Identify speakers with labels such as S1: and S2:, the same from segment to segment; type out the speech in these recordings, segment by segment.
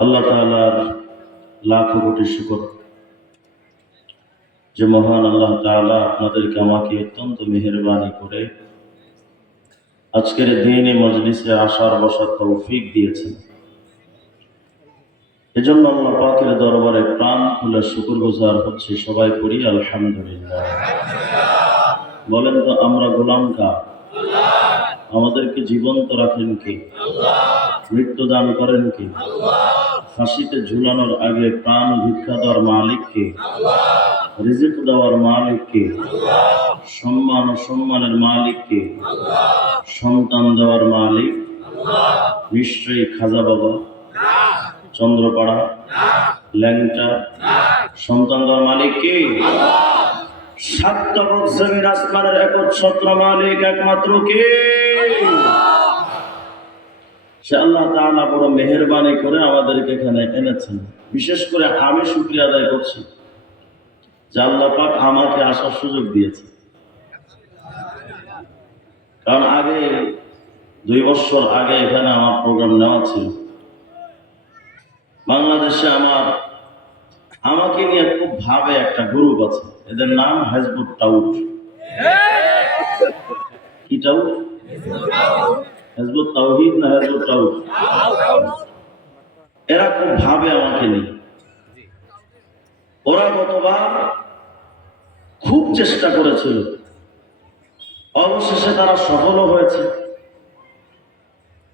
S1: আল্লাহ তাআলার লাখো কোটি শুকর। যে মহান আল্লাহ তাআলা আপনাদেরকে আমাকে অত্যন্ত মেহেরবানি করে আজকের দিনে মজলিসে আসার বসার তৌফিক দিয়েছেন। এজন্য আল্লাহ পাকের দরবারে প্রাণ খুলে শুকুর গুজার হচ্ছে সবাই করি, আলহামদুলিল্লাহ। বলেন তো, আমরা গোলাম কা আমাদেরকে জীবন্ত রাখেন কি? মৃত্যু দান করেন কে? ফাঁসিতে ঝুলানোর আগে প্রাণ ভিক্ষা দেওয়ার মালিককে, রিজিক দেওয়ার মালিককে, সম্মান সম্মানের মালিককে, সন্তান দেওয়ার মালিক, নিশ্চয়ই খাজা বাবা, চন্দ্রপাড়া, ল্যাংটা, সন্তান দেওয়ার মালিক কে সাতটা জমিন আসমানের একচ্ছত্র মালিক একমাত্র কে? সে আল্লাহ তাআলা বড় মেহেরবানি করে আমাদেরকে এখানে এনেছেন। বিশেষ করে আমি শুক্রিয়া আদায় করছি যে আল্লাহ পাক আমাকে আসার সুযোগ দিয়েছে কারণ আগে দুই বছর আগে এখানে আমার প্রোগ্রাম নেওয়া ছিল। বাংলাদেশে আমার আমাকে নিয়ে খুব ভাবে একটা গ্রুপ আছে। এদের নাম হেজবুত টাউট কি টাউট হেজবুত তাওহিদ না হেজবুত টাউট এরা খুব ভাবে আমাকে নিয়ে। ওরা গতবার খুব চেষ্টা করেছিল। অবশেষে তারা সফল হয়েছে।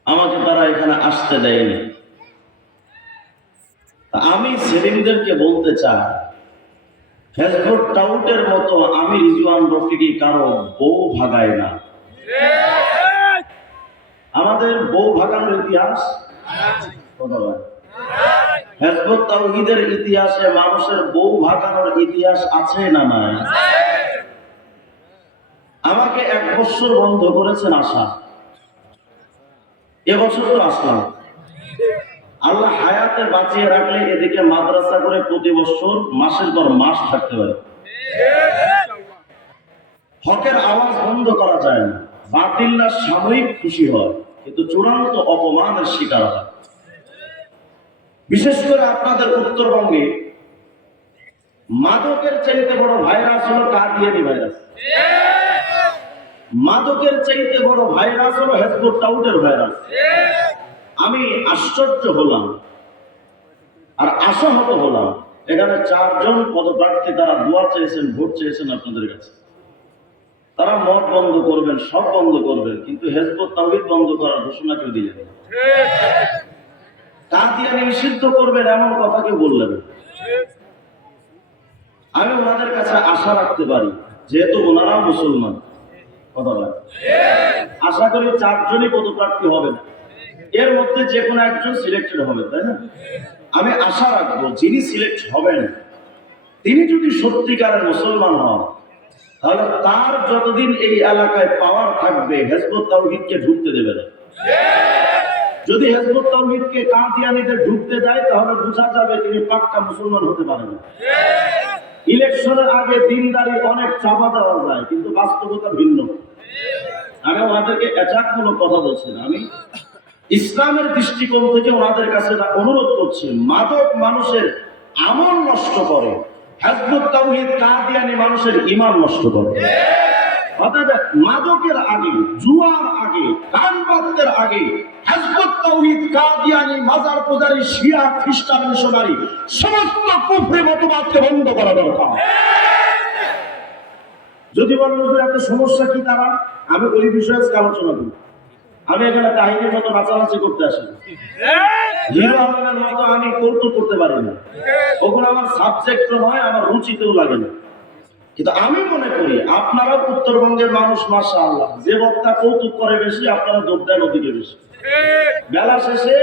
S1: আমাকে তারা এখানে আসতে দেয়নি। আমি সেলিমদেরকে বলতে চাই ফেসবুক টাউটের মতো আমি রিজওয়ান রফিকি কারও বউ ভাগায় না। আমাদের বউ ভাগানোর ইতিহাস? বলেন। ইতিহাসে মানুষের বউ ভাগানোর ইতিহাস আছে না নাই? আমাকে এক বছর বন্ধ করেছেন আশা। এবছর তো আসলাম। আল্লাহ হায়াতে বাঁচিয়ে রাখলে এদিকে মাদ্রাসা করে প্রতি বছর মাসের পর মাস থাকতে পারে। হকের আওয়াজ বন্ধ করা যায় না। বাতিল্লা সাময়িক খুশি হয়, কিন্তু চূড়ান্ত অপমানের শিকার হয়। বিশেষ করে আপনাদের উত্তরবঙ্গে মাদকের চাইতে বড় ভাইরাস হলো কাদিয়ানি ভাইরাস মাদকের চাইতে বড় ভাইরাস হলো হেজবুত টাউটের ভাইরাস আমি আশ্চর্য হলাম, আর আশাহত হলাম, এখানে চারজন পদপ্রার্থী তারা দোয়া চেয়েছেন, ভোট চেয়েছেন আপনাদের কাছে। তারা মদ বন্ধ করবেন, সব বন্ধ করবেন, কিন্তু হেজবত তাওহিদ বন্ধ করার ঘোষণা কেউ দিলেন। কাদিয়ানি নিষিদ্ধ করবেন এমন কথা কেউ বললেন আমি ওনাদের কাছে আশা রাখতে পারি, যেহেতু ওনারাও মুসলমান। আশা করি চারজনই পদপ্রার্থী হবেন। এর মধ্যে যে কোনো একজন সিলেক্টেড হবেন তাই না? আমি আশা রাখব, যিনি সিলেক্ট হবেন, তিনি যদি সত্যিকারের মুসলমান হন তাহলে তার যতদিন এই এলাকায় পাওয়ার থাকবে, হেজবত তাওহিদকে ঢুকতে দেবে না। যদি হেজবত তাওহিদকে কাদিয়ানিতে ঢুকতে দেয়, তাহলে বোঝা যাবে তিনি পাক্কা মুসলমান হতে পারেন না। ইলেকশনের আগে দিনদারি অনেক চাপা দেওয়া যায়, কিন্তু বাস্তবতা ভিন্ন। আমি ওনাদেরকে অ্যাটাকমূলক কথা বলছি না আমি। ইসলামের দৃষ্টিকোণ থেকে ওনাদের কাছে অনুরোধ করছি, মাদক মানুষের আমল নষ্ট করে। মানুষের ঈমান নষ্ট করে। অর্থাৎ মাদকের আগে, জুয়ার আগে আগে কাদিয়ানি মাজার পূজারী, শিয়া, খ্রিস্টান মিশনারি সমস্ত কুফরি মতবাদকে বন্ধ করা দরকার। যদি বলেন এত সমস্যা কি তারা? আমি ওই বিষয়ে আজকে আলোচনা করি আমি এখানে কাহিনীর মতো নাচানাচি করতে আসি। হিরো আলমের মতো আমি কৌতুক করতে পারি না। ওগুলো আমার সাবজেক্ট নয় আমার রুচিতেও লাগে না। কিন্তু আমি মনে করি আপনারাও উত্তরবঙ্গের মানুষ মাসা আল্লাহ যে বক্তা কৌতুক করে বেশি আপনারা যোগ দেন ওদিকে বেশি। বেলা শেষে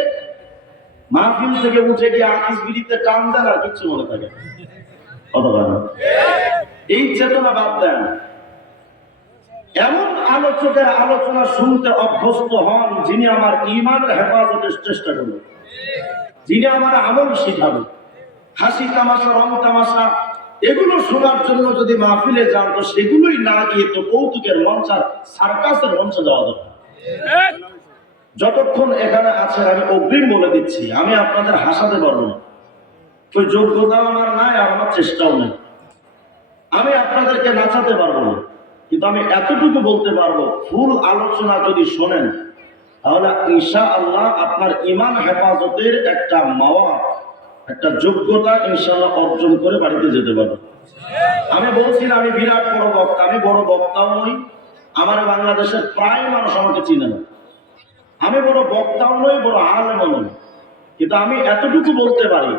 S1: মাহফিল থেকে উঠে গিয়ে আকিস বিড়িতে টান দেন আর কিচ্ছু মনে থাকে। কথা এই চেতনা বাদ দেন। এমন আলোচকের আলোচনা শুনতে অভ্যস্ত হন যিনি আমার ইমানের হেফাজতের চেষ্টা করবেন। যিনি আমার আমল শিখাবেন। হাসি তামাশা, রং তামাশা, এগুলো শোনার জন্য যদি মাহফিলে যান, তো সেগুলোই না গিয়ে তো কৌতুকের মঞ্চার সার্কাসের মঞ্চে যাওয়া দরকার। যতক্ষণ এখানে আছেন, আমি অগ্রিম বলে দিচ্ছি, আমি আপনাদের হাসাতে পারব না। ওই যোগ্যতা আমার নাই আমার চেষ্টাও নেই। আমি আপনাদেরকে নাচাতে পারব না। কিন্তু আমি এতটুকু বলতে পারব ফুল আলোচনা যদি শোনেন, তাহলে ঈশা আল্লাহ আপনার ইমান হেফাজতের একটা মাওয়া, একটা যোগ্যতা ইনশাআল্লাহ অর্জন করে বাড়িতে যেতে পারবেন আমি বলছি না আমি বিরাট বড় বক্তা, আমি বড় বক্তাও নই, আমার বাংলাদেশের প্রায় মানুষ আমাকে চিনে না। আমি বড় বক্তাও নই, বড় আলেমও নই। কিন্তু আমি এতটুকু বলতে পারি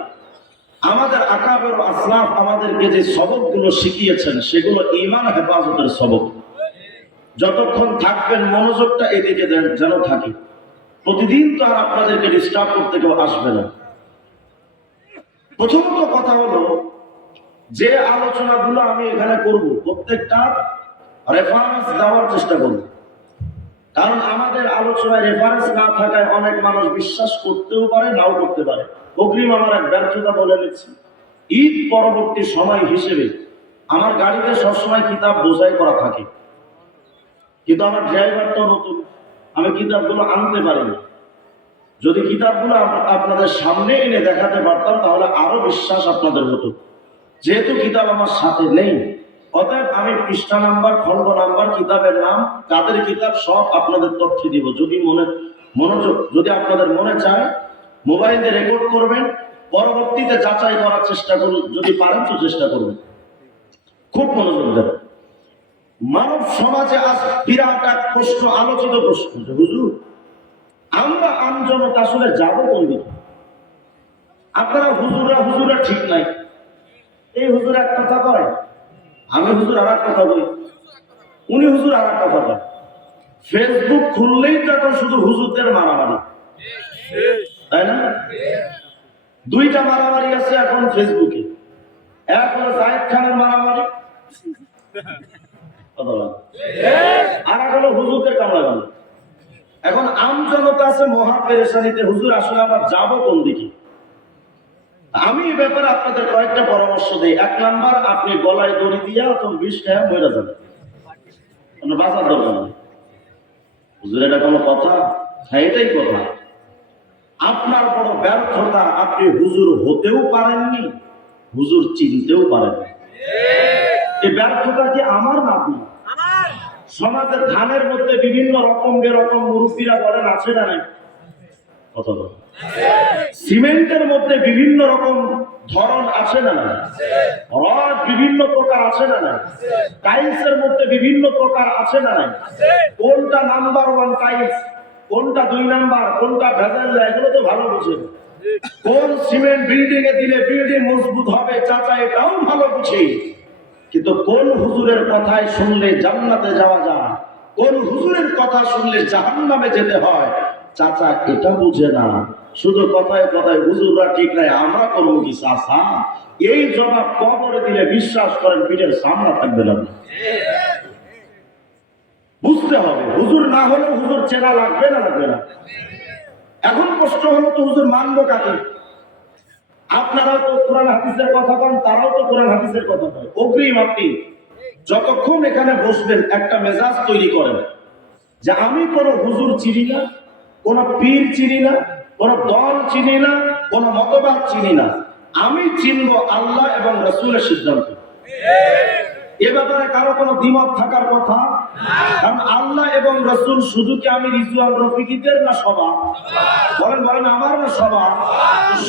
S1: আমাদের আকাবের আসলাফ আমাদেরকে যে সবকগুলো শিখিয়েছেন, সেগুলো ইমান হেফাজতের সবক। যতক্ষণ থাকবেন, মনোযোগটা এদিকে যেন- যেন থাকে। প্রতিদিন তো আর আপনাদেরকে ডিস্টার্ব করতে কেউ আসবে না। প্রথমত কথা হলো, যে আলোচনাগুলো আমি এখানে করব, প্রত্যেকটা রেফারেন্স দেওয়ার চেষ্টা করব। কারণ আমাদের আলোচনায় রেফারেন্স না থাকায় অনেক মানুষ বিশ্বাস করতেও পারে, নাও করতে পারে। অগ্রিম আমার এক ব্যর্থতা বলে নিচ্ছি। ঈদ পরবর্তী সময় হিসেবে আমার গাড়িতে সবসময় কিতাব বোঝাই করা থাকে। কিন্তু আমার ড্রাইভারটাও নতুন। আমি কিতাবগুলো আনতে পারিনি। যদি কিতাবগুলো আপ- আপনাদের সামনে এনে দেখাতে পারতাম, তাহলে আরও বিশ্বাস আপনাদের হতো। যেহেতু কিতাব আমার সাথে নেই, অতএব আমি পৃষ্ঠা নাম্বার, খণ্ড নাম্বার, কিতাবের নাম, কাদের কিতাব সব আপনাদের তথ্যে দিব। যদি মনে মনোযোগ যদি আপনাদের মনে চায় মোবাইলে রেকর্ড করবেন, পরবর্তীতে যাচাই করার চেষ্টা করুন, যদি পারেন তো চেষ্টা করবেন খুব মনোযোগ দেবেন মানব সমাজে আজ বিরাট এক প্রশ্ন, আলোচিত প্রশ্ন। হুজুর, আমরা আমজনক আসলে যাব কোন আপনারা হুজুরা হুজুরা ঠিক নাই। এই হুজুর এক কথা কয়, আমি হুজুর আর এক কথা বলি। উনি হুজুর আর এক কথা কয়। ফেসবুক খুললেই তো এখন শুধু হুজুরদের মারামারি। তাই না? দুইটা মারামারি আছে এখন ফেসবুকে। এক হলো জাহেদ খানের মারামারি। আর এক হলো হুজুরদের কামড়াগামড়ি এখন আম জনতা আছে মহা পেরেশানিতে, হুজুর, আসলে আমরা যাব কোন দিকে? আমি এই ব্যাপারে আপনাদের কয়েকটা পরামর্শ দিই। এক নাম্বার, আপনি গলায় দড়ি দিয়া অথবা বিষ খায় মরে যাবেন। কোনো বাঁচার দরকার নেই। হুজুর, এটা কোনো কথা? হ্যাঁ এটাই কথা। আপনার বড় ব্যর্থতা আপনি হুজুর হতেও পারেননি হুজুর চিনতেও পারেননি। এই ব্যর্থতা কি আমার না সমাজের ধানের মধ্যে বিভিন্ন রকম বেরকম মুরব্বীরা বলেন আছে না নাই? কথা সিমেন্টের মধ্যে বিভিন্ন রকম ধরন আছে না নাই? রড বিভিন্ন প্রকার আছে না নাই? টাইলসের মধ্যে বিভিন্ন প্রকার আছে না নাই? কোনটা নাম্বার ওয়ান টাইলস? কোনটা দুই নাম্বার, কোনটা ভেজাল এগুলো তো ভালো বুঝেন কোন সিমেন্ট বিল্ডিং এ দিলে বিল্ডিং মজবুত হবে, চাচা, এটাও ভালো বুঝি। কিন্তু কোন হুজুরের কথায় শুনলে জান্নাতে যাওয়া যায়? কোন হুজুরের কথা শুনলে জাহান্নামে যেতে হয়? চাচা, এটা বুঝে না। শুধু কথায় কথায় হুজুররা ঠিক নাই, আমরা করব কি, চাচা? এই জবাব কবরে দিলে বিশ্বাস করেন, পিঠের সামনা থাকবে না। বুঝতে হবে, হুজুর না হলেও হুজুর চেনা লাগবে না লাগবে না। এখন প্রশ্ন হলো তো হুজুর মানবো কাকে? আপনারাও তো কোরআন হাদিসের কথা বলেন, তারাও তো কোরআন হাদিসের কথা বলে অগ্রিম আপনি যতক্ষণ এখানে বসবেন, একটা মেজাজ তৈরি করেন যে আমি কোনো হুজুর চিনি না, কোনো পীর চিনি না, কোনো দল চিনি না, কোনো মতবাদ চিনি না। আমি চিনব আল্লাহ এবং রসুলের সিদ্ধান্ত। এ ব্যাপারে কারও কোনো দ্বিমত থাকার কথা আল্লাহ এবং রসুল শুধু কি আমি রিজুয়াল রফিকিদের না সবার? বলেন বলেন, আমার না সবার?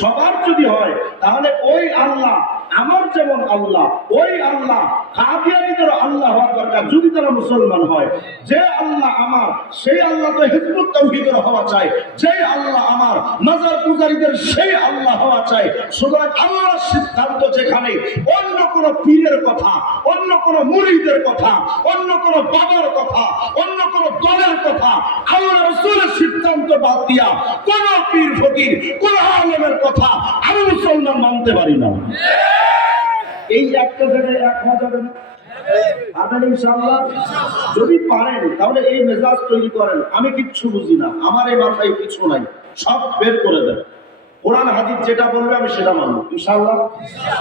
S1: সবার যদি হয়, তাহলে ওই আল্লাহ, আমার যেমন আল্লাহ, ওই আল্লাহ কাদিয়ানিদের আল্লাহ হওয়ার দরকার। যদি তারা মুসলমান হয়, যে আল্লাহ আমার, সেই আল্লাহ তো হিজবুত তৌহিদের হওয়া চাই। যে আল্লাহ আমার নজর পূজারীদের সেই আল্লাহ হওয়া চাই। সুতরাং আল্লাহর সিদ্ধান্ত যেখানে অন্য কোন পীরের কথা, অন্য কোন মুরিদের কথা, অন্য কথা, অন্য দলের কথা আল্লাহ রসুলের সিদ্ধান্ত বাদ দিয়া কোন পীর, ফকির, কোন আলমের কথা আমি মুসলমান মানতে পারি না। এই একটা জায়গায় এক যদি পারেন, তাহলে এই মেজাজ তৈরি করেন। আমি কিচ্ছু বুঝি না। আমার এই মাথায় কিছু নাই। সব বের করে দেন। কোরআন হাদিস যেটা বলবে আমি সেটা মানবো। ইনশাআল্লাহ?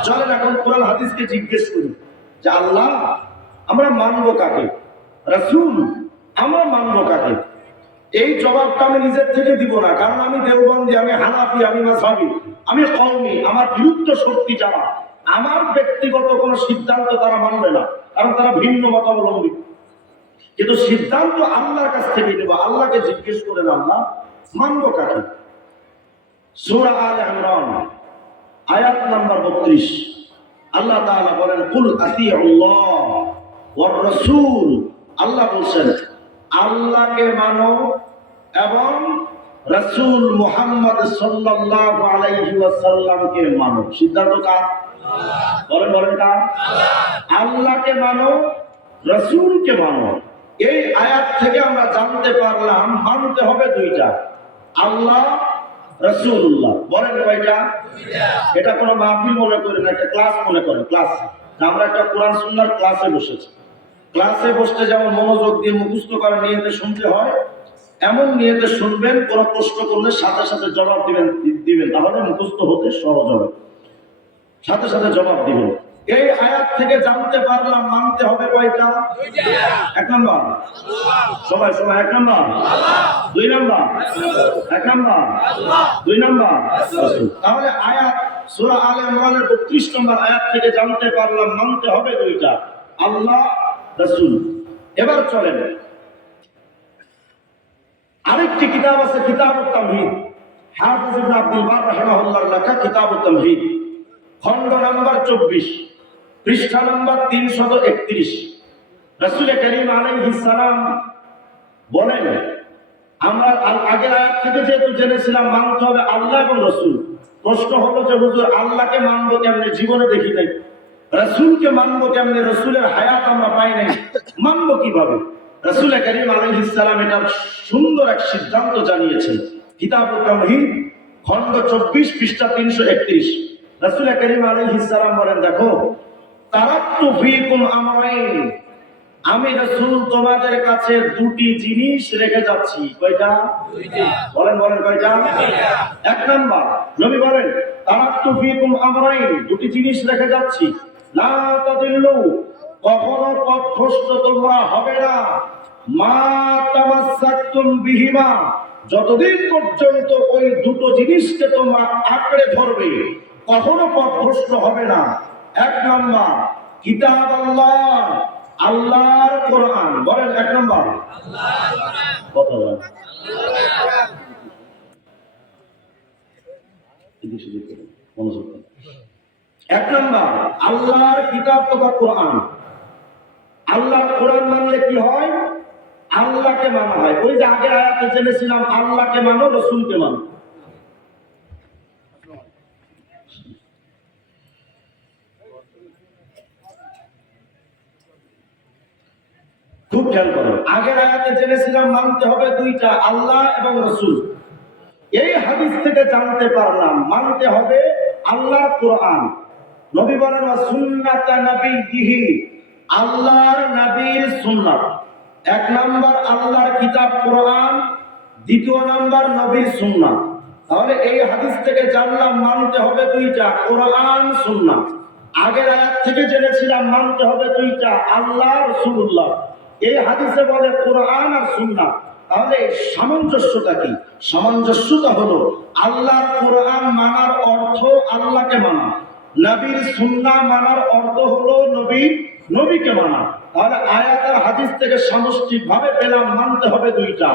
S1: চলেন এখন কোরআন হাদিসকে জিজ্ঞেস করি। যে আল্লাহ আমরা মানবো কাকে? রাসূল। আমরা মানবো কাকে?
S2: এই জবাবটা আমি নিজের থেকে দিব না, কারণ আমি দেওবন্দি, আমি হানাফি, আমি মাসাবি আমি কওমি, আমার বিরুদ্ধ শক্তি যারা, আমার ব্যক্তিগত কোনো সিদ্ধান্ত তারা মানবে না, কারণ তারা ভিন্ন মতাবলম্বী। কিন্তু সিদ্ধান্ত আল্লাহর কাছ থেকে নেব, আল্লাহকে জিজ্ঞেস করে আল্লাহ মানবো কাকে? সূরা আল ইমরান, আয়াত নাম্বার 32 আল্লাহ তাআলা বলেন, কুল আতিউল্লাহ। রাসূল। আল্লাহ বলেন আল্লাহকে মানো এবং রসুল মুহাম্মদ সাল্লাল্লাহু আলাইহি ওয়াসাল্লামকে মানো। সিদ্ধান্ত কার? বলেন বলেন কার? আল্লাহকে মানো রসুলকে মানো। এই আয়াত থেকে আমরা জানতে পারলাম মানতে হবে দুইটা। আল্লাহ রসুল্লাহ বলেন কয়টা? এটা কোনো মাহফিল মনে করি না একটা ক্লাস মনে করেন ক্লাস। আমরা একটা কোরআন সুন্দর ক্লাসে বসেছি। ক্লাসে বসতে যেমন মনোযোগ দিয়ে মুখস্থ করার নিয়তে শুনতে হয়, এমন নিয়তে শুনবেন, কোনো প্রশ্ন করলে সাথে সাথে জবাব দিবেন দিবেন। তাহলে মুখস্থ হতে সহজ হবে। সাথে সাথে জবাব দিবেন। এই আয়াত থেকে জানতে পারলাম মানতে হবে কয়টা? এক নম্বর। সবাই সবাই, এক নম্বর। দুই নম্বর। এক নম্বর। দুই নম্বর। তাহলে আয়াত, সূরা আলে ইমরানের 32 নম্বর আয়াত থেকে জানতে পারলাম মানতে হবে দুইটা। আল্লাহ রাসূল। এবার চলেন। আরেকটি কিতাব আছে, কিতাবুত তামহিদ। হাফিজ ইবনে আব্দুল বার রাহিমাহুল্লাহর লেখা, কিতাবুত তামহিদ। খণ্ড নাম্বার 24 পৃষ্ঠা নাম্বার 331 রাসূল করিম আলাইহিস সালাম বলেন, আমরা আগের আয়াত থেকে যেহেতু জেনেছিলাম মানতে হবে আল্লাহ এবং রসুল, প্রশ্ন হলো যে হুজুর, আল্লাহকে মানবো কেমনে? জীবনে দেখি নাই। রসুলকে মানবো কেমনে রসুলের হায়াত আমরা পাই নাই। মানবো কীভাবে? রসুল করিম আলাইহিস সালাম এটা সুন্দর এক সিদ্ধান্ত জানিয়েছেন। কিতাব তামহিদ খণ্ড চব্বিশ, পৃষ্ঠা তিনশো একত্রিশ। রসুল করিম আলাইহিস সালাম বলেন, দেখো তারাক্তু ফিকুম আমরাইন। আমি রসুল তোমাদের কাছে দুটি জিনিস রেখে যাচ্ছি। কয়টা? বলেন বলেন, কয়টা? এক নাম্বার, নবী বলেন তারাক্তু ফিকুম আমরাইন, দুটি জিনিস রেখে যাচ্ছি। কখনো পথভ্রষ্ট তোমরা হবে না। মা যতদিন পর্যন্ত ওই দুটো জিনিসকে তোমরা আঁকড়ে ধরবে, কখনো পথভ্রষ্ট হবে না। এক নাম্বার, কিতাব আল্লাহ, আল্লাহর কোরআন। বলেন, এক নম্বর। সেদিকে মনোযোগ। এক নম্বর, আল্লাহর কিতাব তথা কোরআন। আল্লাহর কোরআন মানলে কি হয়? আল্লাহকে মানা হয়। ওই যে আগের আয়াতে জেনেছিলাম, আল্লাহকে মানো, রসুলকে মানো। খুব খেয়াল করো, আগের আয়াতে জেনেছিলাম, মানতে হবে দুইটা, আল্লাহ এবং রসুল। এই হাদিস থেকে জানতে পারলাম, মানতে হবে আল্লাহর কোরআন। নবী বলেন সুন্নাতা নবী দিহি আল্লাহর নবীর সুন্নাত। এক নাম্বার আল্লাহর কিতাব কোরআন, দ্বিতীয় নাম্বার নবীর সুন্নাত। তাহলে এই হাদিস থেকে জানলাম মানতে হবে দুইটা, কোরআন, সুন্নাত। আগের আয়াত থেকে জেনেছিলাম মানতে হবে দুইটা আল্লাহ রসুল্লাহ এই হাদিসে বলে কোরআন আর সুন্নাত। তাহলে সামঞ্জস্যতা কি? সামঞ্জস্যতা হলো আল্লাহর কোরআন মানার অর্থ আল্লাহকে মানা। নবীর সুন্না মানার অর্থ হলো নবী নবীকে মানা। তাহলে আয়াত আর হাদিস থেকে সামষ্টিক ভাবে পেলাম মানতে হবে দুইটা।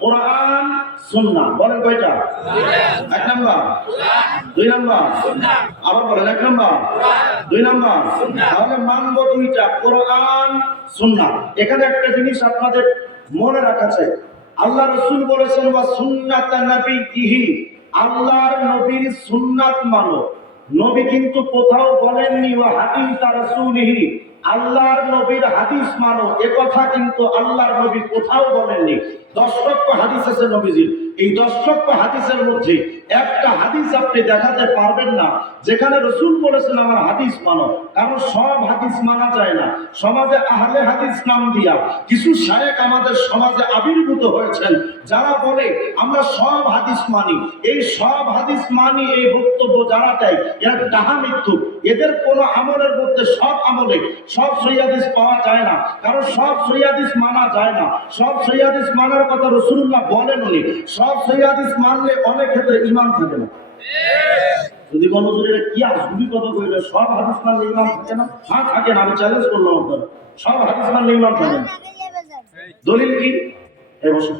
S2: কোরআন সুন্না বলেন কয়টা? এক নাম্বার। দুই নাম্বার। আবার বলেন এক নাম্বার। দুই নাম্বার। তাহলে মানবো দুইটা কোরআন সুন্না এখানে একটা জিনিস আপনাদের মনে রাখা চাই আল্লাহ রসুল বলেছেন বা সুন্নাত নবী কিহি আল্লাহর নবীর সুন্নাত মানো। নবী কিন্তু কোথাও বলেননি ও হাদিস রাসূলিহি আল্লাহর নবীর হাদিস মানো। এ কথা কিন্তু আল্লাহর নবী কোথাও বলেননি। দশ লক্ষ হাদিস আছে নবীজির। এই দশ লক্ষ হাদিসের মধ্যে একটা হাদিস আপনি দেখাতে পারবেন না, যেখানে রসুল বলেছেন, আমার হাদিস মানো। কারণ সব হাদিস মানা যায় না। সমাজে আহলে হাদিস নাম দিয়া কিছু শায়েক আমাদের সমাজে আবির্ভূত হয়েছেন, যারা বলে, আমরা সব হাদিস মানি। এই সব হাদিস মানি, এই বক্তব্য যারা দেয়, এরা ডাহা মৃত্যু। এদের কোনো আমলের মধ্যে সব আমলে, সব সৈয়াদিস পাওয়া যায় না। কারণ সব সৈয়াদিস মানা যায় না। সব সৈয়াদিস মানার কথা রসুল্লাহ বলেন উনি সব সৈয়াদিস মানলে অনেক ক্ষেত্রে ইমান থাকে না। যদি কোনো জনের কি আসবি কথা কইলে সব হাদিস মানলে ইমান থাকে না? হ্যাঁ থাকে না, আমি চ্যালেঞ্জ করলাম আপনার সব হাদিস মানলে ইমান থাকে না। দলিল কি? বসো।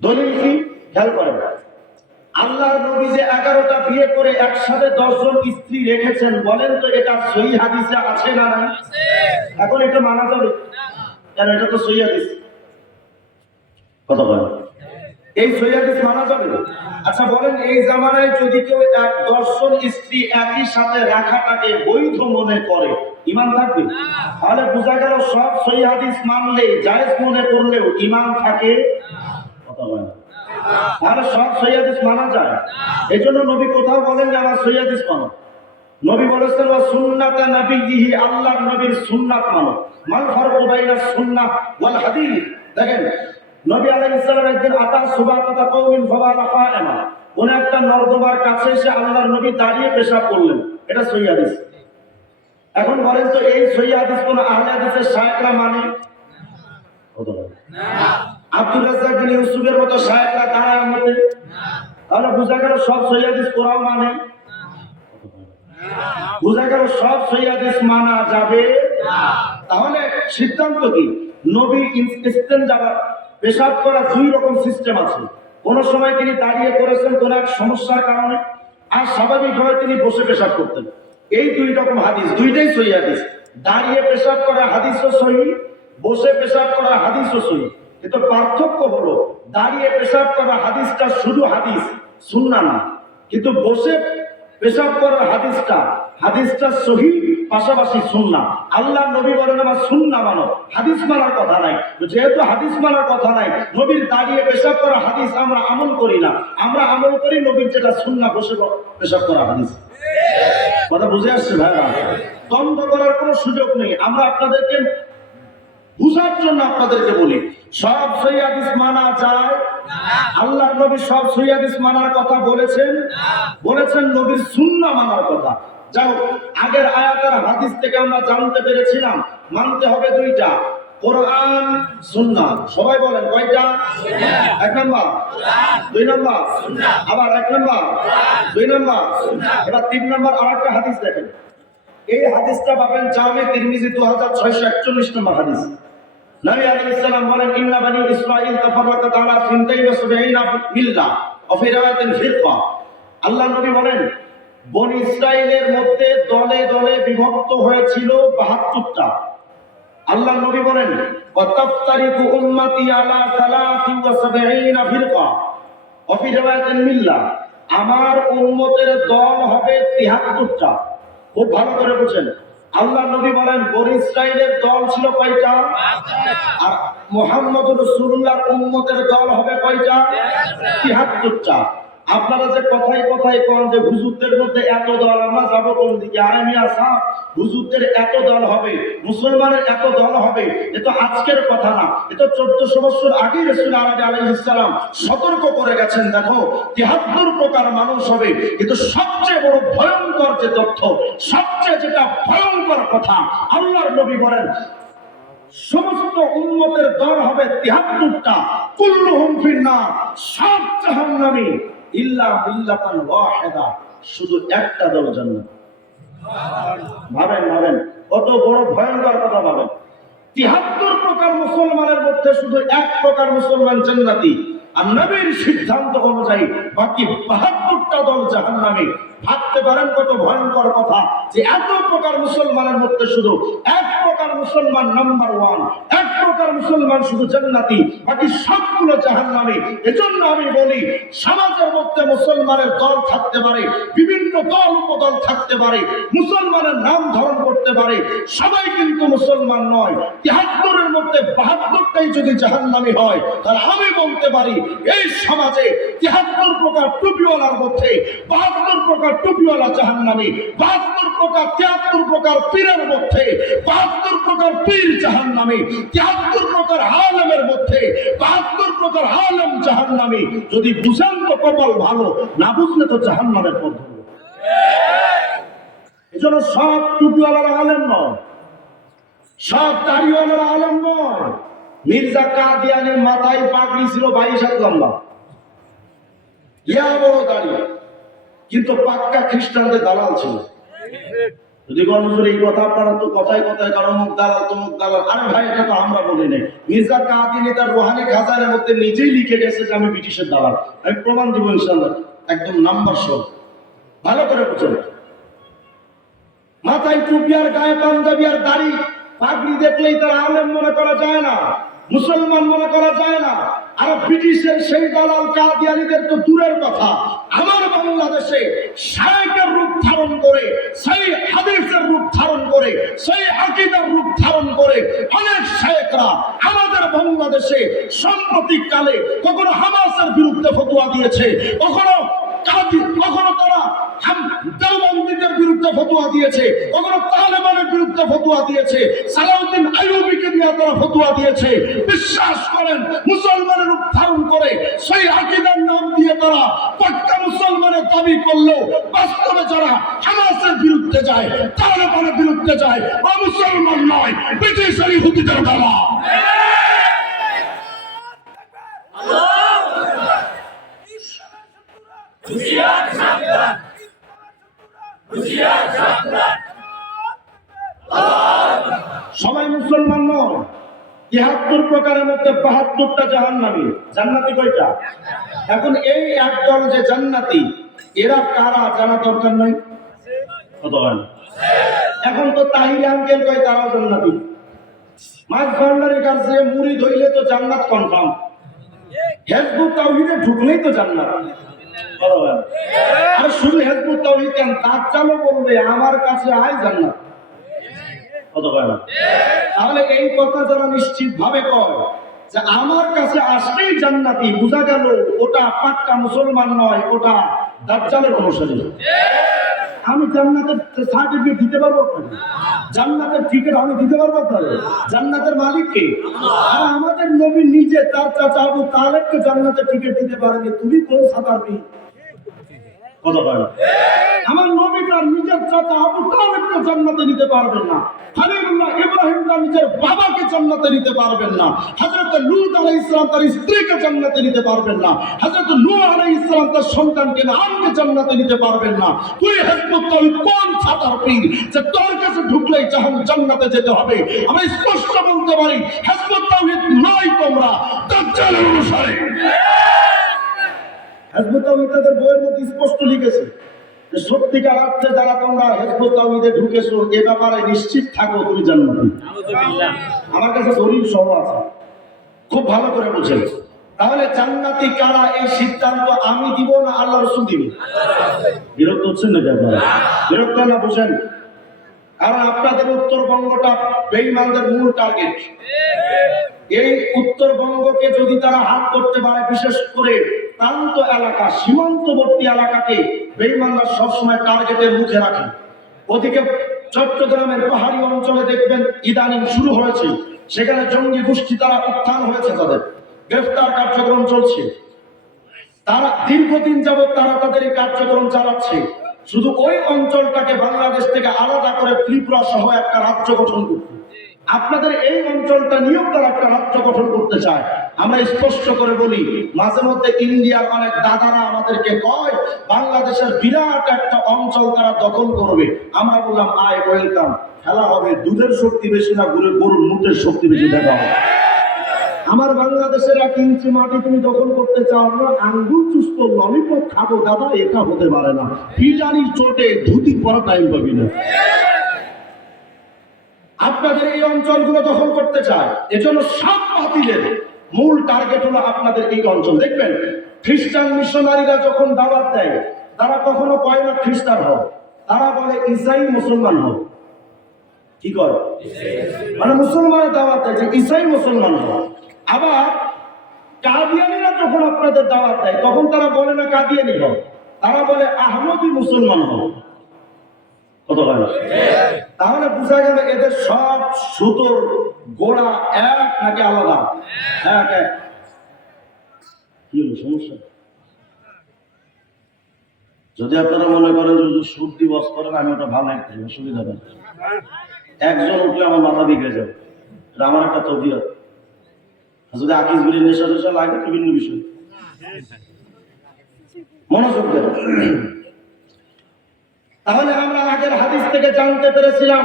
S2: দলিল কি? খেয়াল করেন। আল্লাহ নবী যে এগারোটা বিয়ে করে একসাথে দশজন স্ত্রী রেখেছেন, বলেন তো এটা সহি হাদিসে আছে না নাই? এখন এটা মানা যাবে। কেন? এটা তো সহি হাদিস। কথা বলেন। এই সহি হাদিস মানা যাবে? আচ্ছা বলেন এই জামানায় যদি কেউ এক দর্শন স্ত্রী একই সাথে রাখাটাকে বৈধ মনে করে ইমান থাকবে? তাহলে বোঝা গেল সব সৈয়াদিস মানলে জায়েজ মনে করলেও ইমান থাকে? কথা তাহলে সব সৈয়াদিস মানা যায়? এই জন্য নবী কোথাও বলেন যে আমার সৈয়াদিস মানো। নবী বলেছেন ওয়া সুন্নাতা নাবিয়িহি আল্লাহর নবীর সুন্নাত মানো। মাল ফারকু বাইনা সুন্নাহ ওয়াল হাদিস। দেখেন নবী আলাইহিস সালাম একদিন আতা সুবাতাতা কওমিন ফাবালা ফাএমা কোন একটা নর্দমার কাছে এসে আল্লাহর নবী দাঁড়িয়ে পেশাব করলেন। এটা সৈয়াদিস এখন বলেন তো এই সৈয়াদিস কোন আহলে হাদিসের শায়েখরা মানে? আব্দুল রাজ্জাক বিন ইউসুফের মতো সাহেবরা দাঁড়ায় মধ্যে তাহলে বোঝা গেল সব সৈয়াদিস কোরআন মানে? বোঝা গেল সব সৈয়াদিস মানা যাবে? তাহলে সিদ্ধান্ত কি? নবী ইনস্টেন্ট যাবার পেশাব করা দুই রকম সিস্টেম আছে। কোন সময় তিনি দাঁড়িয়ে করেছেন কোন এক সমস্যার কারণে, আর স্বাভাবিকভাবে তিনি বসে পেশাব করতেন। এই দুই রকম হাদিস, দুইটাই সহি হাদিস। দাঁড়িয়ে পেশাব করা হাদিসও সহি, বসে পেশাব করা হাদিসও সহি। কিন্তু পার্থক্য হলো, দাঁড়িয়ে পেশাব করা হাদিসটা শুধু হাদিস সুন্না না। কিন্তু বসে পেশাব করার হাদিসটা হাদিসটা সহি পাশাপাশি সুন্না আল্লাহ নবী বলেন, আমার সুন্না মানো। হাদিস মানার কথা নাই। যেহেতু হাদিস মানার কথা নাই, নবীর দাঁড়িয়ে পেশাব করা হাদিস আমরা আমল করি না। আমরা আমল করি নবীর যেটা সুন্না বসে পেশাব করা হাদিস। কথা বুঝে আসছে ভাইরা? দ্বন্দ্ব করার কোনো সুযোগ নেই। আমরা আপনাদেরকে বুঝার জন্য আপনাদেরকে বলি, সব সৈয়াদিস মানা যায়? আল্লাহ নবী সব সৈয়াদিস মানার কথা বলেছেন? বলেছেন নবীর সুন্না মানার কথা। যাও, আগের আয়াতের হাদিস থেকে আমরা জানতে পেরেছিলাম, মানতে হবে দুইটা, কোরআন সুন্না সবাই বলেন, কয়টা? এক নম্বর। দুই নম্বর। আবার এক নম্বর। দুই নম্বর। এবার তিন নম্বর আর একটা হাদিস দেখেন। এই হাদিসটা পাবেন জামে তিরমিজি দু হাজার ছয়শো একচল্লিশ নম্বর হাদিস। নবী আলাইহিস সালাম বলেন, ইন্না বানি ইসরাঈল তাফাররাকাত আলা আল্লাহ নবী বলেন বনি ইসরাইলের মধ্যে দলে দলে বিভক্ত হয়েছিল 72টা আল্লাহ নবী বলেন ওয়া তাফতারিকু উম্মতি আলা সালাসি ওয়া সাবঈনা ফিরকা। ওয়া ফি রাওয়ায়াতিন মিল্লা, আমার উম্মতের দল হবে 73টা খুব ভালো করে বুঝেন। আল্লাহ নবী বলেন, বনি ইসরাইলের দল ছিল কয়টা? আর মোহাম্মদ রসুল্লাহর উম্মতের দল হবে কয়টা? তিহাত্তরটা। আপনারা যে কথাই কথাই কন যে হুজুরদের মধ্যে এত দল, আমরা যাব কোন দিকে? আরে মিয়া হুজুরদের এত দল হবে, মুসলমানের এত দল হবে, এ তো আজকের কথা না, এ তো চোদ্দশো বছর আগেই রসুল আরবি আলাইহিসসালাম সতর্ক করে গেছেন, দেখো, তিহাত্তর প্রকার মানুষ হবে, কিন্তু সবচেয়ে বড় ভয়ঙ্কর যে তথ্য, সবচেয়ে যেটা ভয়ঙ্কর কথা, আল্লাহর নবী বলেন, সমস্ত উন্মতের দল হবে তিহাত্তরটা কুল্লু হুমফির না সব জাহান্নামী। ইল্লা শুধু একটা দল জান্নাত। ভাবেন ভাবেন, কত বড় ভয়ঙ্কর কথা ভাবেন। তিহাত্তর প্রকার মুসলমানের মধ্যে শুধু এক প্রকার মুসলমান জান্নাতি। আর নবীর সিদ্ধান্ত অনুযায়ী বাকি বাহাত্তরটা দল জাহান্নামী। ভাবতে পারেন কত ভয়ঙ্কর কথা যে এত প্রকার মুসলমানের মধ্যে শুধু এক প্রকার মুসলমান নাম্বার ওয়ান এক প্রকার মুসলমান শুধু জান্নাতি, বাকি সবগুলো জাহান্নামী। এজন্য আমি বলি, সমাজের মধ্যে মুসলমানের দল থাকতে পারে, বিভিন্ন দল, উপদল থাকতে পারে, মুসলমানের নাম ধারণ করতে পারে। সবাই কিন্তু মুসলমান নয়। তিহাত্তরের মধ্যে বাহাত্তরটাই যদি জাহান্নামী হয়, তাহলে আমি বলতে পারি, এই সমাজে তিহাত্তর প্রকার টুপিওয়ালার মধ্যে বাহাত্তর প্রকার টুপিওয়ালা জাহান্নামী, বাহাত্তর প্রকার তিয়াত্তর প্রকার পীরের মধ্যে বাহাত্তর প্রকার পীর জাহান্নামী, তিয়াত্তর প্রকার আলেমের মধ্যে বাহাত্তর প্রকার আলেম জাহান্নামী। যদি বুঝেন তো কপাল ভালো, না বুঝলে তো জাহান্নামের পথ ধরবে। এজন্য সব টুপিওয়ালার আলেম নয়, সব দাড়িওয়ালার আলেম নয়। মির্জা কাদিয়ানের মাথায় পাগড়ি ছিল বাইশ হাত লম্বা। ইয়া বড় দাঁড়িয়ে কিন্তু পাক্কা খ্রিস্টানদের দালাল ছিল। যদি মানুষের এই কথা আপনারা তো কথায় কথায় কারও মুখ দালাল তমুক দালাল আরে ভাই, এটা তো আমরা বলি নাই। মির্জা কাদিনী তার রোহানি খাজানের মধ্যে নিজেই লিখে গেছে যে আমি ব্রিটিশের দালাল। আমি প্রমাণ দিব ইনশাল্লাহ একদম নাম্বার সহ ভালো করে বুঝুন। মাথায় টুপি আর গায়ে পাঞ্জাবি আর দাড়ি। পাগড়ি দেখলেই তার আলেম মনে করা যায় না। মুসলমান মনে করা যায় না। আর ব্রিটিশের সেই দালাল কাদিয়ানিদের তো দূরের কথা। আমার বাংলাদেশে শায়কের রূপ ধারণ করে, সেই হাদিসের রূপ ধারণ করে, সেই আকিদার রূপ ধারণ করে অনেক শায়করা আমাদের বাংলাদেশে সাম্প্রতিককালে কখনো হামাসের বিরুদ্ধে ফতোয়া দিয়েছে, কখনো কখনো দিয়েছে, কখনো তালেবানের বিরুদ্ধে ফতোয়া দিয়েছে, সালাউদ্দিন আইয়ুবিকে দিয়েছে। বিশ্বাস করেন, মুসলমানের রূপ ধারণ করে সেই আকিদার নাম দিয়ে তারা পাক্কা মুসলমানের দাবি করলেও বাস্তবে যারা হামাসের বিরুদ্ধে যায় তালেবানের বিরুদ্ধে যায় ও মুসলমান নয় ব্রিটিশের ইহুদিদের সবাই মুসলমান নয় তিহাত্তর প্রকারের মধ্যে বাহাত্তরটা জাহান্নামী। জান্নাতি কয়টা? এখন এই একদল যে জান্নাতি, এরা কারা জানা দরকার নাই? এখন তো তাহির আঙ্কেল কয় তারাও জান্নাতি। মাছ ভান্ডারের কাছে মুড়ি ধইলে তো জান্নাত কনফার্ম ফেসবুক তাওহিদে ঢুকলেই তো জান্নাত। আর শুধু কেন তার চালও বলবে, আমার কাছে আয় জান্নাত। তাহলে এই কথা যারা নিশ্চিত ভাবে কয় যে আমার কাছে আসলেই জান্নাতি, বোঝা গেল ওটা পাক্কা মুসলমান নয়, ওটা দাজ্জালের অনুসারী আমি জান্নাতের সার্টিফিকেট দিতে পারব জান্নাতের টিকিট আমি দিতে পারব আপনাকে? জান্নাতের মালিক কে? আর আমাদের নবী নিজে, তার চাচা আবু তালেবকে জান্নাতের টিকিট দিতে পারেনি তুমি কোন সাঁতারবি
S1: কত হয় না?
S2: আমার নবী তার নিজের চাচা আবু তালেবকে জান্নাতে নিতে পারবেন না। ইব্রাহিম তার নিজের বাবাকে জান্নাতে নিতে পারবেন না। হযরত লূত আলাইহিস সালাম তার স্ত্রীকে জান্নাতে নিতে পারবেন না। হযরত নূহ আলাইহিস সালাম তার সন্তানকে নামকে জান্নাতে নিতে পারবেন না। তুই কোন ছাতার পীর যে তোর কাছে ঢুকলেই জাহান জান্নাতে যেতে হবে? আমরা স্পষ্ট বলতে পারি, হেজবুত নয় তোমরা অনুসারী। হেজবুত তাওহীদ তাদের বইয়ের মধ্যে স্পষ্ট লিখেছে যে সত্যিকার অর্থে যারা তোমরা হেজবুত তাওহীদে ঢুকেছো এ ব্যাপারে নিশ্চিত থাকো তুমি জান্নাতি। আমার কাছে দলিল সহ আছে। খুব ভালো করে বুঝেন। তাহলে জান্নাতি কারা এই সিদ্ধান্ত আমি দিব না আল্লাহ রসুল দিবে?
S1: বিরক্ত হচ্ছেন নাকি আপনারা?
S2: বিরক্ত না বুঝেন। কারণ আপনাদের উত্তরবঙ্গটা বেইমানদের মূল টার্গেট। এই উত্তরবঙ্গকে যদি তারা হাত করতে পারে বিশেষ করে প্রান্ত এলাকা, সীমান্তবর্তী এলাকাকে বেইমানরা সবসময় টার্গেটের মুখে রাখে। ওদিকে চট্টগ্রামের পাহাড়ি অঞ্চলে দেখবেন ইদানিং শুরু হয়েছে। সেখানে জঙ্গি গোষ্ঠী তারা উত্থান হয়েছে তাদের। গ্রেফতার কার্যক্রম চলছে। তারা দীর্ঘদিন যাবৎ তারা তাদের এই কার্যক্রম চালাচ্ছে। শুধু ওই অঞ্চলটাকে বাংলাদেশ থেকে আলাদা করে ত্রিপুরা সহ একটা রাজ্য গঠন করতে আপনাদের এই অঞ্চলটা নিয়োগ তারা একটা রাজ্য গঠন করতে চায়। আমরা স্পষ্ট করে বলি, মাঝে মধ্যে ইন্ডিয়ার অনেক দাদারা আমাদেরকে কয়, বাংলাদেশের বিরাট একটা অঞ্চল তারা দখল করবে। আমরা বললাম, আয়, ওয়েলকাম। খেলা হবে, দুধের শক্তি বেশি না ঘুরে গরুর মুখের শক্তি বেশি, দেখা হবে। আমার বাংলাদেশের এক ইঞ্চি মাটি তুমি দখল করতে চাও আমরা আঙ্গুল চুস্ত ললিপপ খাব, দাদা, এটা হতে পারে না। ফিটানির চোটে ধুতি পরা টাইম পাবি না। আপনাদের এই অঞ্চলগুলো দখল করতে চায়, এজন্য সব বাতিলের মূল টার্গেট হলো আপনাদের এই অঞ্চল। দেখবেন, খ্রিস্টান মিশনারিরা যখন দাওয়াত দেয়, তারা কখনো কয় না খ্রিস্টান হোক তারা বলে ইসাই মুসলমান হোক কি করে মানে মুসলমানের দাওয়াত দেয় যে ইসাই মুসলমান হোক আবার কাদিয়ানিরা যখন আপনাদের দাওয়াত দেয়, তখন তারা বলে না কাদিয়ানি হোক তারা বলে আহমদি মুসলমান হোক কত তাহলে বোঝা গেল এদের সব সুতোর গোড়া এক নাকি আলাদা? এক এক। কি হলো সমস্যা? যদি আপনারা মনে করেন যদি সুদ দিবস করেন আমি ওটা ভালো একটা সুবিধা নেই। একজন উঠলে আমার মাথা বিগড়ে যাবে। এটা আমার একটা তবিয়ত যদি আকিস বিড়ির নেশা টেশা লাগে বিভিন্ন বিষয়। মনোযোগ দেন। তাহলে আমরা আগের হাদিস থেকে জানতে পেরেছিলাম,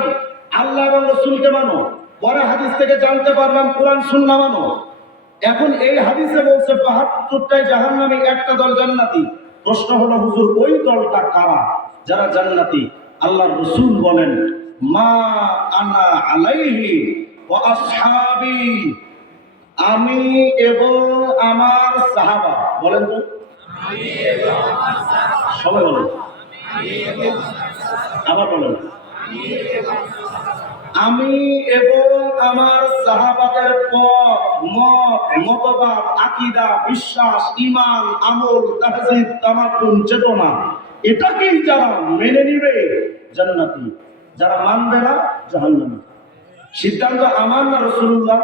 S2: আল্লাহ এবং রসুলকে মানো পরে হাদিস থেকে জানতে পারলাম কোরআন সুন্না মানো। এখন এই হাদিসে বলছে, বাহাত্তরটায় জাহান নামে একটা দল জান্নাতি। প্রশ্ন হলো, হুজুর, ওই দলটা কারা? যারা জান্নাতি আল্লাহ রসুল বলেন, মা আনা আলাইহি আমি এবং আমার সাহাবা। বলেন তো। সবাই বলেন। আবার বলেন। আমি এবং আমার সাহাবাদের পথ, মত, মতবাদ, আকিদা, বিশ্বাস ইমান আমল, তাহজিব তামাকুন চেতনা, এটাকেই যারা মেনে নিবে জান্নাতি, যারা মানবে না জাহান্নামী। সিদ্ধান্ত আমার না রসুল্লাহ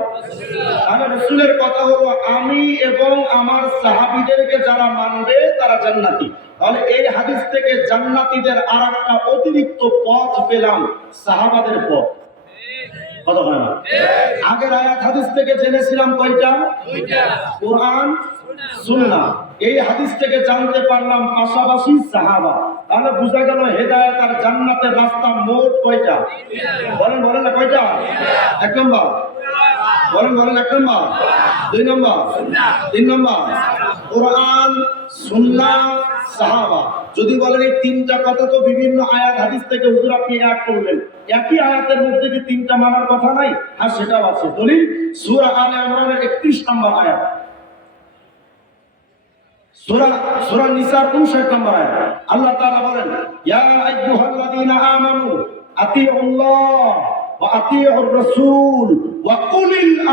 S2: আমি রসুলের কথা হলো আমি এবং আমার সাহাবিদেরকে যারা মানবে তারা জান্নাতি। তাহলে এই হাদিস থেকে জান্নাতীদের আর একটা অতিরিক্ত পথ পেলাম সাহাবাদের পথ। হয় না? আগের আয়াত হাদিস থেকে জেনেছিলাম কয়টা? কোরআন সুন্নাহ। এই হাদিস থেকে জানতে পারলাম পাশাপাশি সাহাবা। তাহলে বোঝা গেল হেদায়েত আর জান্নাতের রাস্তা মোট কয়টা? বলেন বলেন না কয়টা? এক নম্বর। বলেন বলেন, এক নম্বর। দুই নম্বর। তিন নম্বর। কোরআন, সুন্নাহ, সাহাবা। যদি বলেন এই তিনটা কথা তো বিভিন্ন আয়াত, হাদিস থেকে হুজুর আপনি এক করলেন। একই আয়াতের মধ্যে কি তিনটা মানার কথা নাই? আর সেটাও আছে। দলিল সূরা আলে ইমরানের 31 নম্বর আয়াত। সূরা সূরা নিসার 59 নম্বর আয়াত আল্লাহ বলেন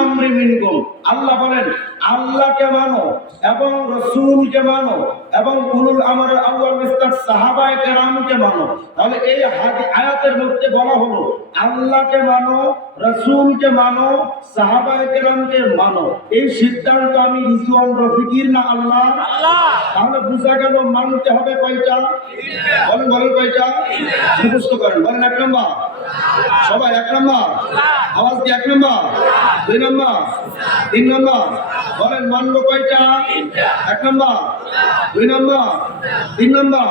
S2: আমরি আল্লাহ বলেন, আল্লাহকে মানো এবং রাসূলকে মানো এবং উলুল আমরের আউয়াল মিস্টার সাহাবায়ে কেরামকে মানো। তাহলে এই আয়াতের মধ্যে বলা হলো, আল্লাহকে মানো, রাসূলকে মানো, সাহাবায়ে কেরামকে মানো। এই সিদ্ধান্ত আমি রিজওয়ান রফিকির না আল্লাহ। তাহলে বোঝা গেল মানতে হবে কয়টা? বলেন বলেন কয়টা? মুখস্থ করেন, বলেন এক নম্বর। সবাই এক নম্বর? আওয়াজ কি এক নম্বর? দুই নম্বর? তিন নম্বর, বলেন মানবো কয়টা? এক নম্বর, দুই নম্বর, তিন নম্বর।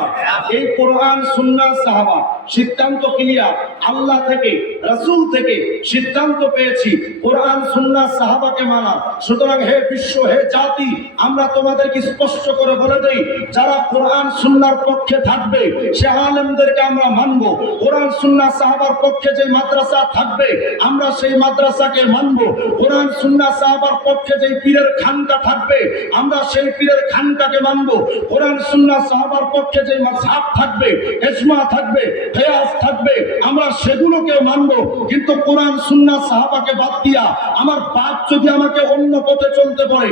S2: এই কোরআন, সুন্নাহ, সাহাবা, সিদ্ধান্ত ক্লিয়ার আল্লাহ থেকে, রাসূল থেকে সিদ্ধান্ত পেয়েছি, কোরআন, সুন্নাহ, সাহাবাকে মানা সুতরাং হে বিশ্ব, হে জাতি, আমরা তোমাদেরকে স্পষ্ট করে বলে দেই, যারা কোরআন সুন্নার পক্ষে থাকবে, সে আলেমদেরকে আমরা মানব। কোরআন, সুন্নাহ, সাহাবার পক্ষে যে মাদ্রাসা থাকবে, আমরা সেই মাদ্রাসাকে মানব। কোরআন, সুন্নাহ সাহাবার পক্ষে যে পীরের খানকা থাকবে, আমরা সেই পীরের খানকাকে মানব। কোরআন, সুন্নাহ, সাহাবার পক্ষে যে মাযহাব থাকবে, ইজমা থাকবে, কিয়াস থাকবে, আমরা সেগুলোকে মানব। কিন্তু কোরআন, সুন্নাহ, সাহাবাকে বাদ দিয়া আমার বাপ যদি আমাকে অন্য পথে চলতে পারে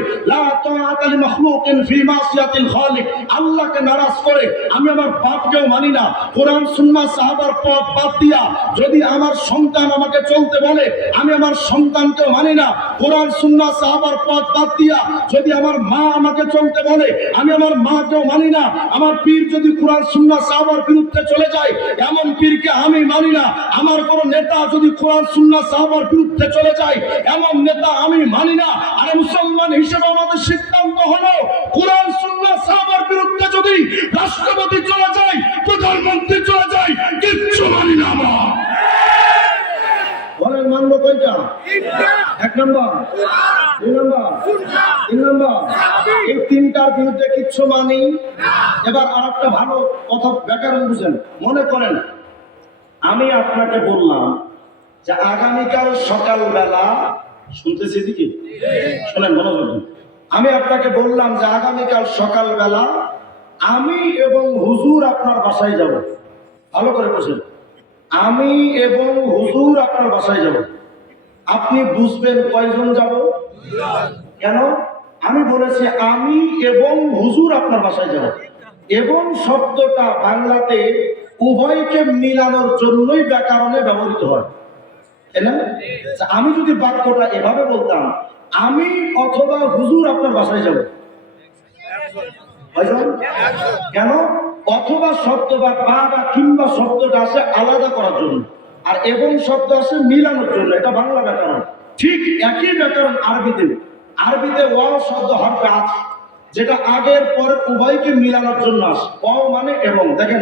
S2: আল্লাহকে নারাজ করে আমি আমার বাপকেও মানি না। কোরআন, সুন্নাহ, সাহাবার পথ বাদ দিয়া যদি আমার সন্তান আমাকে চলতে বলে, আমি আমার সন্তানকেও মানি না। কোরআন সুন্নাহ সাহাবার পথ বাদ দিয়া যদি আমার মা আমাকে চলতে বলে, আমি আমার মাকেও মানি না, আমার পীর যদি কোরআন সুন্নাহ সাহাবার বিরুদ্ধে চলে যায়, এমন পীরকে আমি মানি না, আমার কোন নেতা যদি কোরআন সুন্নাহ সাহাবার বিরুদ্ধে চলে যায়, এমন নেতা আমি মানি না। আরে মুসলমান হিসেবে আমাদের সিদ্ধান্ত হলো, কোরআন সুন্নাহ সাহাবার বিরুদ্ধে যদি রাষ্ট্রপতি চলে যায়, প্রধানমন্ত্রী চলে যায়, কিচ্ছু মানি না আমরা। বলেন মানবো কয়টা? এক নম্বর। দুই নম্বর। তিন নম্বর। এই তিনটার বিরুদ্ধে কিচ্ছু মানি। এবার আর একটা ভালো কথা ব্যাকরণ বুঝেন। মনে করেন আমি আপনাকে বললাম যে আগামীকাল সকালবেলা
S1: শুনতেছি দিকে শোনেন মনোযোগ।
S2: আমি আপনাকে বললাম যে আগামীকাল সকালবেলা আমি এবং হুজুর আপনার বাসায় যাব। ভালো করে বসেন। আমি এবং হুজুর আপনার বাসায় যাব। আপনি বুঝবেন কয়জন যাব? কেন? আমি বলেছি আমি এবং হুজুর আপনার বাসায় যাব। এবং শব্দটা বাংলাতে উভয়কে মিলানোর জন্যই ব্যাকরণে ব্যবহৃত হয়। আচ্ছা, আমি যদি বাক্যটা এভাবে বলতাম আমি অথবা হুজুর আপনার বাসায় যাব। কেন? অথবা শব্দ বা বা বা কিংবা শব্দটা আছে আলাদা করার জন্য। আর এবং শব্দ আছে মিলানোর জন্য, এটা বাংলা ব্যাকরণ। ঠিক একই ব্যাকরণ আরবিতে। আরবিতে ও শব্দ হরফে আছে যেটা আগের পরে উভয়কে মিলানোর জন্য আসে। অ মানে এবং। দেখেন